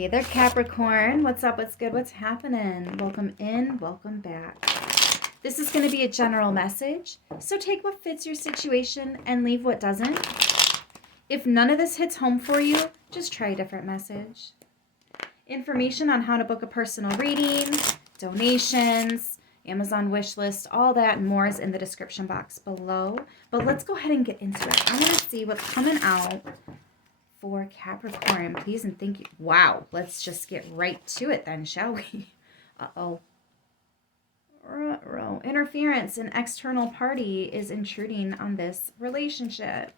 Hey there, Capricorn. What's up? What's good? What's happening? Welcome in. Welcome back. This is going to be a general message, so take what fits your situation and leave what doesn't. If none of this hits home for you, just try a different message. Information on how to book a personal reading, donations, Amazon wish list, all that and more is in the description box below. But let's go ahead and get into it. I want to see what's coming out for Capricorn, please and thank you. Wow, let's just get right to it then, shall we? Uh-oh. Interference, an external party is intruding on this relationship.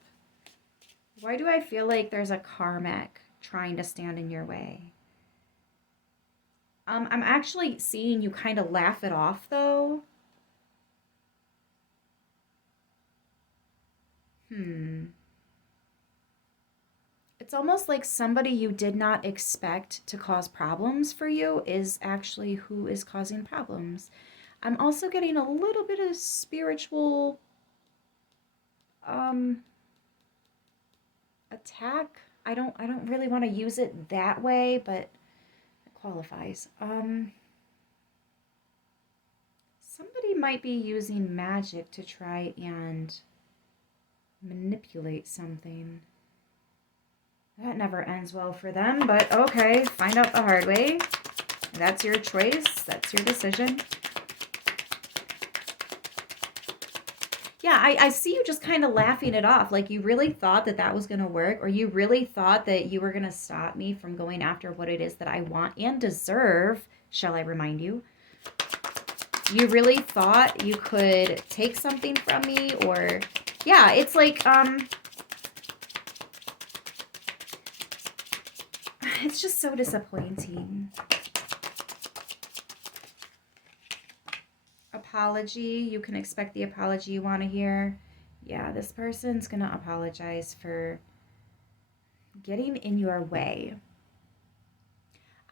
Why do I feel like there's a karmic trying to stand in your way? I'm actually seeing you kind of laugh it off, though. It's almost like somebody you did not expect to cause problems for you is actually who is causing problems. I'm also getting a little bit of spiritual attack. I don't really want to use it that way, but it qualifies. Somebody might be using magic to try and manipulate something. That never ends well for them, but okay, find out the hard way. That's your choice. That's your decision. Yeah, I see you just kind of laughing it off. Like you really thought that that was going to work, or you really thought that you were going to stop me from going after what it is that I want and deserve, shall I remind you? You really thought you could take something from me, or yeah, it's like, it's just so disappointing. Apology. You can expect the apology you want to hear. Yeah, this person's going to apologize for getting in your way.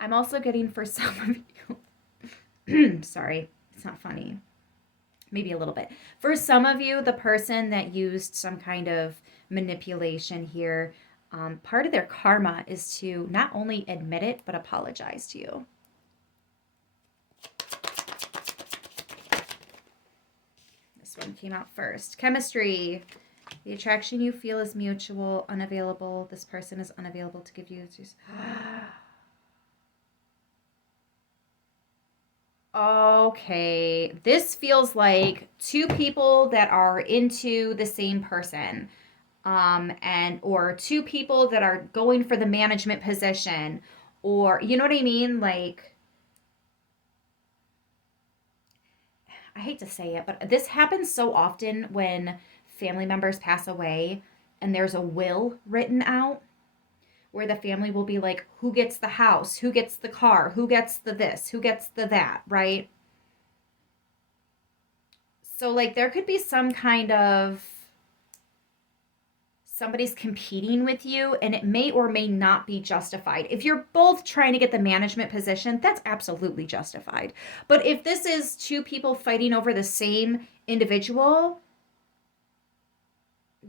I'm also getting for some of you. Sorry, it's not funny. Maybe a little bit. For some of you, the person that used some kind of manipulation here, part of their karma is to not only admit it, but apologize to you. This one came out first. Chemistry. The attraction you feel is mutual, unavailable. This person is unavailable to give you. Okay. This feels like two people that are into the same person. Or two people that are going for the management position, or you know what I mean? Like, I hate to say it, but this happens so often when family members pass away and there's a will written out where the family will be like, who gets the house, who gets the car, who gets the this, who gets the that, right? So like there could be some kind of somebody's competing with you, and it may or may not be justified. If you're both trying to get the management position, that's absolutely justified. But if this is two people fighting over the same individual,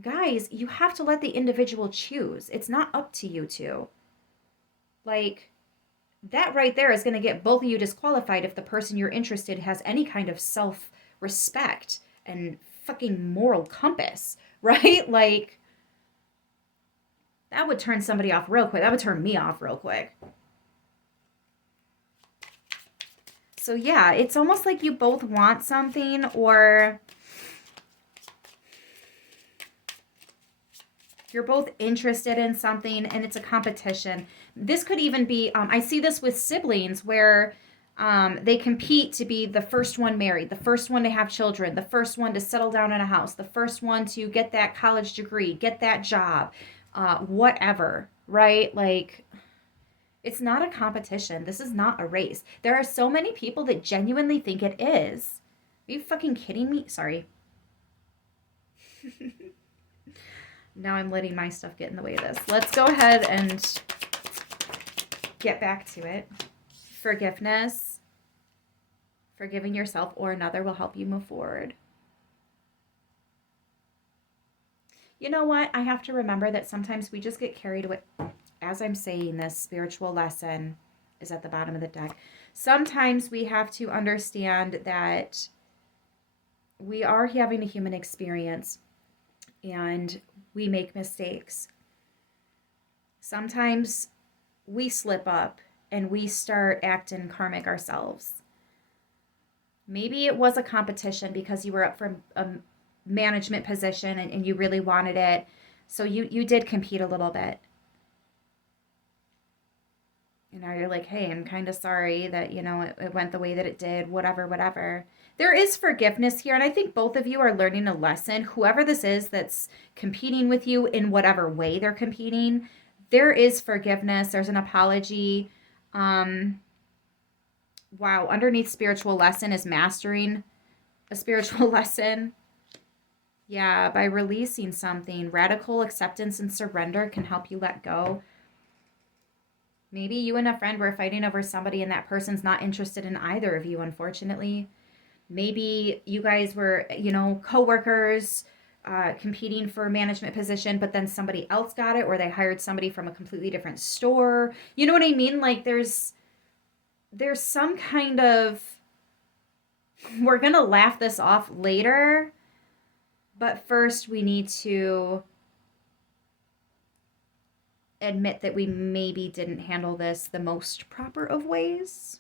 guys, you have to let the individual choose. It's not up to you two. Like, that right there is going to get both of you disqualified if the person you're interested in has any kind of self-respect and fucking moral compass, right? Like, that would turn somebody off real quick. That would turn me off real quick. So yeah, it's almost like you both want something, or you're both interested in something and it's a competition. This could even be, I see this with siblings where they compete to be the first one married, the first one to have children, the first one to settle down in a house, the first one to get that college degree, get that job, whatever, right? Like, it's not a competition. This is not a race. There are so many people that genuinely think it is. Are you fucking kidding me? Sorry. Now I'm letting my stuff get in the way of this. Let's go ahead and get back to it. Forgiveness. Forgiving yourself or another will help you move forward. You know what? I have to remember that sometimes we just get carried away. as I'm saying this, spiritual lesson is at the bottom of the deck. Sometimes we have to understand that we are having a human experience and we make mistakes. Sometimes we slip up and we start acting karmic ourselves. Maybe it was a competition because you were up for a management position and you really wanted it. So you did compete a little bit. And now you're like, hey, I'm kind of sorry that, it went the way that it did, whatever. There is forgiveness here. And I think both of you are learning a lesson. Whoever this is that's competing with you in whatever way they're competing, there is forgiveness. There's an apology. Wow, underneath spiritual lesson is mastering a spiritual lesson. Yeah, by releasing something, radical acceptance and surrender can help you let go. Maybe you and a friend were fighting over somebody and that person's not interested in either of you, unfortunately. Maybe you guys were, coworkers competing for a management position, but then somebody else got it or they hired somebody from a completely different store. You know what I mean? Like there's some kind of, we're going to laugh this off later, but first we need to admit that we maybe didn't handle this the most proper of ways.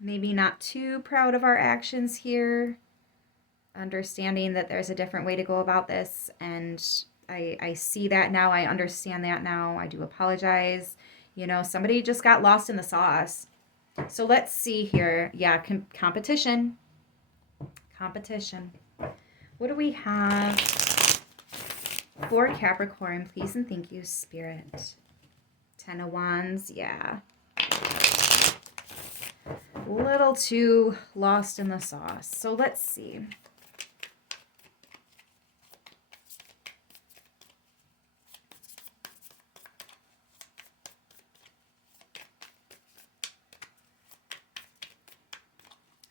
Maybe not too proud of our actions here. Understanding that there's a different way to go about this. And I see that now. I understand that now. I do apologize. Somebody just got lost in the sauce. So let's see here. Yeah, competition. Competition. What do we have for Capricorn? Please and thank you, Spirit. 10 of Wands. Yeah. A little too lost in the sauce. So let's see.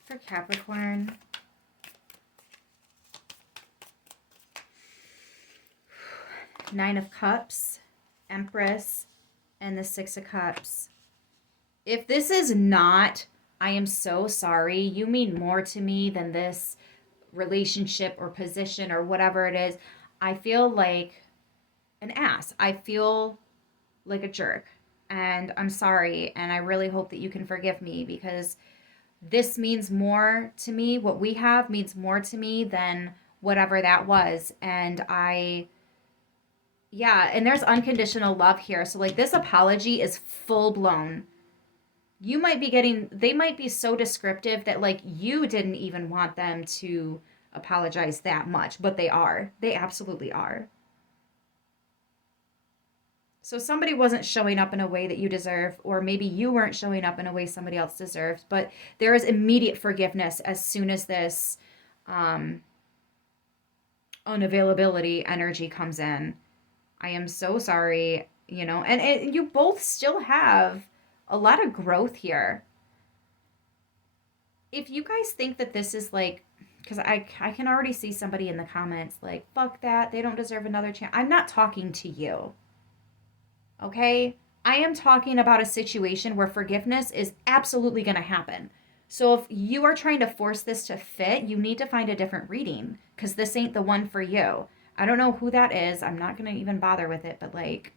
For Capricorn. Nine of Cups, Empress, and the Six of Cups. If this is not, I am so sorry, you mean more to me than this relationship or position or whatever it is, I feel like an ass. I feel like a jerk. And I'm sorry. And I really hope that you can forgive me because this means more to me. What we have means more to me than whatever that was. And and there's unconditional love here. So like this apology is full blown. You might be they might be so descriptive that like you didn't even want them to apologize that much, but they are. They absolutely are. So somebody wasn't showing up in a way that you deserve, or maybe you weren't showing up in a way somebody else deserved, but there is immediate forgiveness as soon as this unavailability energy comes in. I am so sorry, and you both still have a lot of growth here. If you guys think that this is like, because I can already see somebody in the comments like, fuck that, they don't deserve another chance. I'm not talking to you. Okay? I am talking about a situation where forgiveness is absolutely going to happen. So if you are trying to force this to fit, you need to find a different reading because this ain't the one for you. I don't know who that is. I'm not going to even bother with it, but like,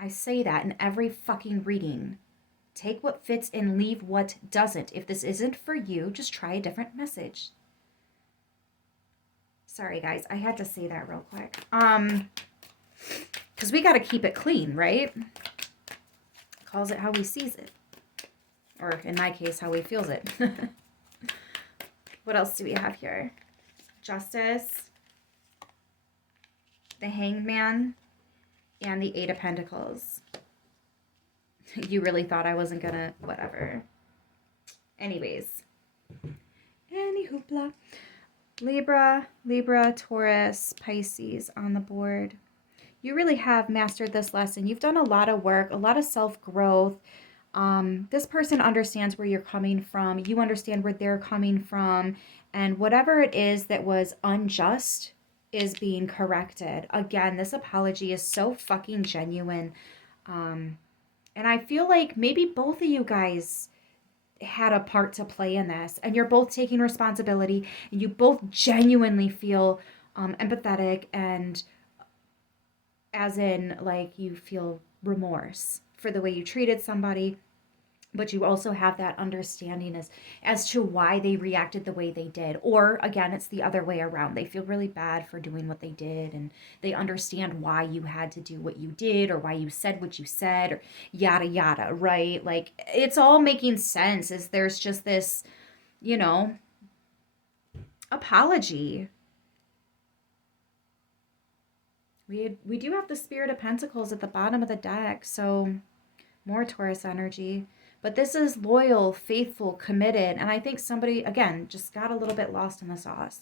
I say that in every fucking reading. Take what fits and leave what doesn't. If this isn't for you, just try a different message. Sorry, guys. I had to say that real quick. Because we got to keep it clean, right? Calls it how he sees it. Or in my case, how he feels it. What else do we have here? Justice, the Hanged Man, and the Eight of Pentacles. You really thought I wasn't gonna, whatever. Anyways. Any hoopla. Libra, Taurus, Pisces on the board. You really have mastered this lesson. You've done a lot of work, a lot of self-growth. This person understands where you're coming from. You understand where they're coming from. And whatever it is that was unjust is being corrected. Again, this apology is so fucking genuine. And I feel like maybe both of you guys had a part to play in this, and you're both taking responsibility, and you both genuinely feel empathetic, and as in, like, you feel remorse for the way you treated somebody, but you also have that understanding as to why they reacted the way they did. Or again, it's the other way around. They feel really bad for doing what they did, and they understand why you had to do what you did, or why you said what you said, or yada yada, right? Like, it's all making sense. Is there's just this, you know, apology. We do have the Spirit of Pentacles at the bottom of the deck, so more Taurus energy. But this is loyal, faithful, committed. And I think somebody, again, just got a little bit lost in the sauce.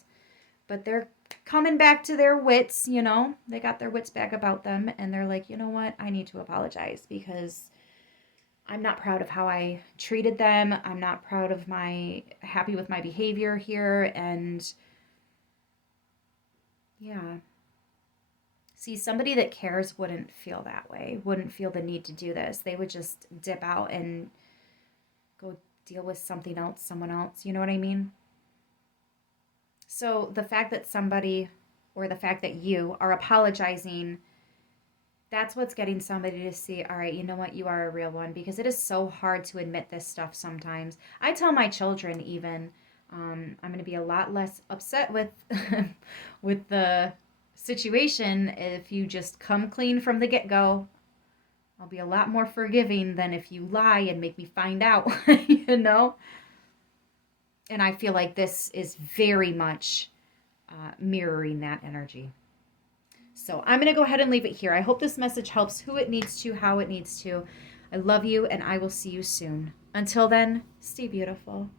But they're coming back to their wits, you know. They got their wits back about them. And they're like, you know what? I need to apologize because I'm not proud of how I treated them. I'm not happy with my behavior here. And yeah. See, somebody that cares wouldn't feel that way, wouldn't feel the need to do this. They would just dip out and go deal with something else, someone else. You know what I mean? So the fact that somebody, or the fact that you are apologizing, that's what's getting somebody to see, all right, you know what, you are a real one, because it is so hard to admit this stuff sometimes. I tell my children even, I'm going to be a lot less upset with with the situation if you just come clean from the get-go. I'll be a lot more forgiving than if you lie and make me find out, you know? And I feel like this is very much mirroring that energy. So I'm going to go ahead and leave it here. I hope this message helps who it needs to, how it needs to. I love you, and I will see you soon. Until then, stay beautiful.